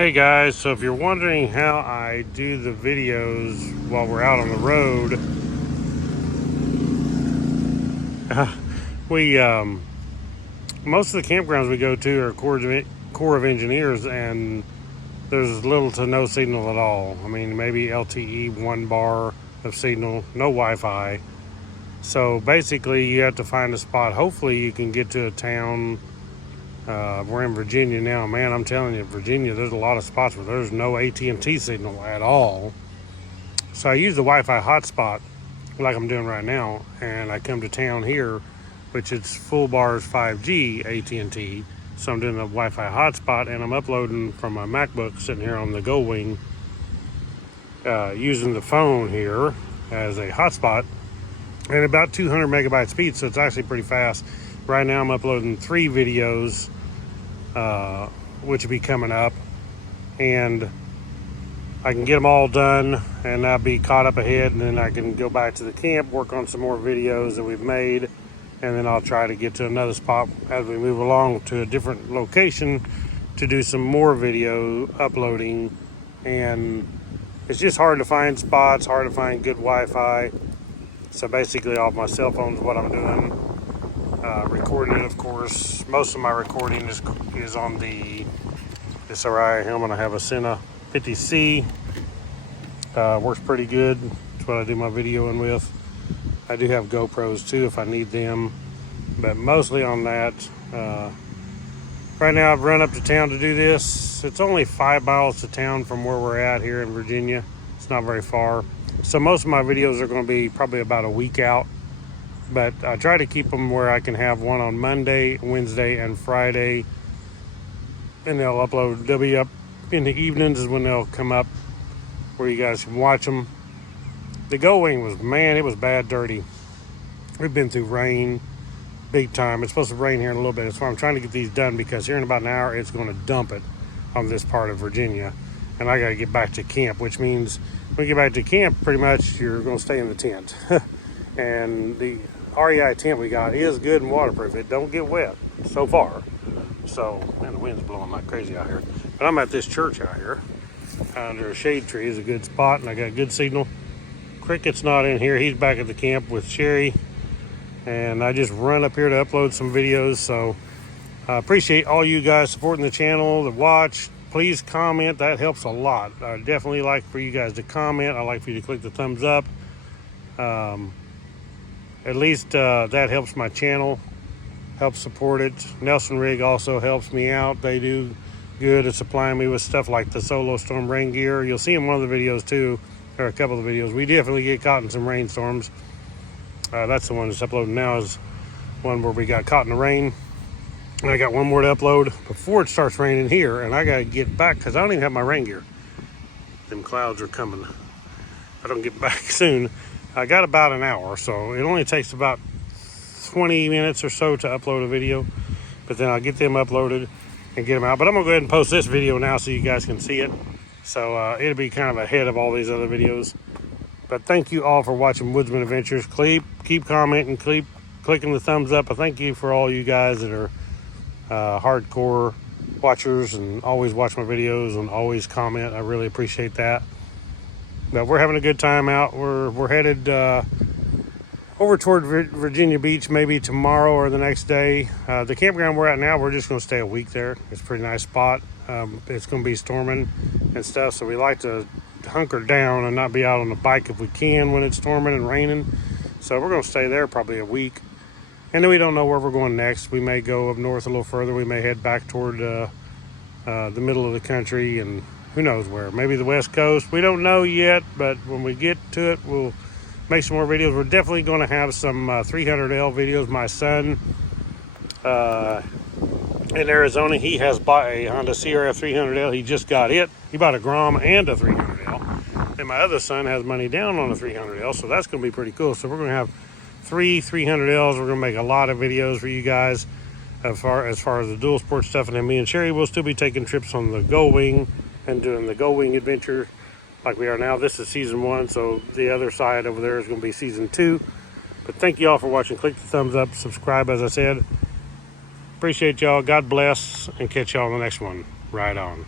Hey guys, so if you're wondering how I do the videos while we're out on the road, we most of the campgrounds we go to are Corps of Engineers, and there's little to no signal at all. I mean, maybe LTE 1 bar of signal, no Wi-Fi. So basically you have to find a spot. Hopefully you can get to a town. We're in Virginia now. Man, I'm telling you, Virginia, there's a lot of spots where there's no AT&T signal at all. So I use the Wi-Fi hotspot like I'm doing right now, and I come to town here, which it's full bars 5G AT&T. So I'm doing the Wi-Fi hotspot, and I'm uploading from my MacBook sitting here on the Goldwing, using the phone here as a hotspot, and about 200 megabyte speed, so it's actually pretty fast. Right now I'm uploading 3 videos, which will be coming up, and I can get them all done and I'll be caught up ahead, and then I can go back to the camp, work on some more videos that we've made, and then I'll try to get to another spot as we move along to a different location to do some more video uploading. And it's just hard to find spots, hard to find good Wi-Fi. So basically off my cell phone is what I'm doing. Recording it, of course. Most of my recording is on the SRI helmet. I have a Sena 50C. Works pretty good. That's what I do my videoing with. I do have GoPros too if I need them, but mostly on that. Right now I've run up to town to do this. It's only 5 miles to town from where we're at here in Virginia. It's not very far. So most of my videos are going to be probably about a week out, but I try to keep them where I can have one on Monday, Wednesday, and Friday, and they'll be up in the evenings is when they'll come up where you guys can watch them. The Goldwing was, man, it was bad dirty. We've been through rain big time. It's supposed to rain here in a little bit. That's why I'm trying to get these done, because here in about an hour it's going to dump it on this part of Virginia, and I got to get back to camp, which means when you get back to camp, pretty much you're going to stay in the tent. And the REI tent we got is good and waterproof. It don't get wet so far. So, and the wind's blowing like crazy out here. But I'm at this church out here under a shade tree. Is a good spot, and I got good signal. Cricket's not in here. He's back at the camp with Sherry, and I just run up here to upload some videos. So I appreciate all you guys supporting the channel, the watch. Please comment. That helps a lot. I definitely like for you guys to comment. I like for you to click the thumbs up. At least that helps my channel, helps support it. Nelson Rigg also helps me out. They do good at supplying me with stuff like the Solo Storm rain gear. You'll see in one of the videos too, or a couple of the videos, we definitely get caught in some rainstorms. That's the one that's uploading now, is one where we got caught in the rain. And I got one more to upload before it starts raining here, and I gotta get back because I don't even have my rain gear. Them clouds are coming. If I don't get back soon, I got about an hour, so it only takes about 20 minutes or so to upload a video, but then I'll get them uploaded and get them out. But I'm gonna go ahead and post this video now so you guys can see it. So it'll be kind of ahead of all these other videos. But thank you all for watching Woodzman Adventures. Keep commenting, keep clicking the thumbs up. I thank you for all you guys that are hardcore watchers and always watch my videos and always comment. I really appreciate that. But we're having a good time out. We're headed over toward Virginia Beach maybe tomorrow or the next day. The campground we're at now, we're just going to stay a week there. It's a pretty nice spot. It's going to be storming and stuff, so we like to hunker down and not be out on the bike if we can when it's storming and raining. So we're going to stay there probably a week, and then we don't know where we're going next. We may go up north a little further. We may head back toward the middle of the country, and who knows where. Maybe the West Coast. We don't know yet, but when we get to it, we'll make some more videos. We're definitely going to have some 300L videos. My son in Arizona, he has bought a Honda CRF 300L. He just got it. He bought a Grom and a 300L. And my other son has money down on a 300L, so that's going to be pretty cool. So we're going to have 3 300Ls. We're going to make a lot of videos for you guys as far as the dual sport stuff. And then me and Sherry will still be taking trips on the Goldwing and doing the Goldwing adventure like we are now. This is season 1, so the other side over there is going to be season 2. But thank you all for watching. Click the thumbs up, subscribe, as I said. Appreciate y'all. God bless, and catch y'all on the next one. Right on.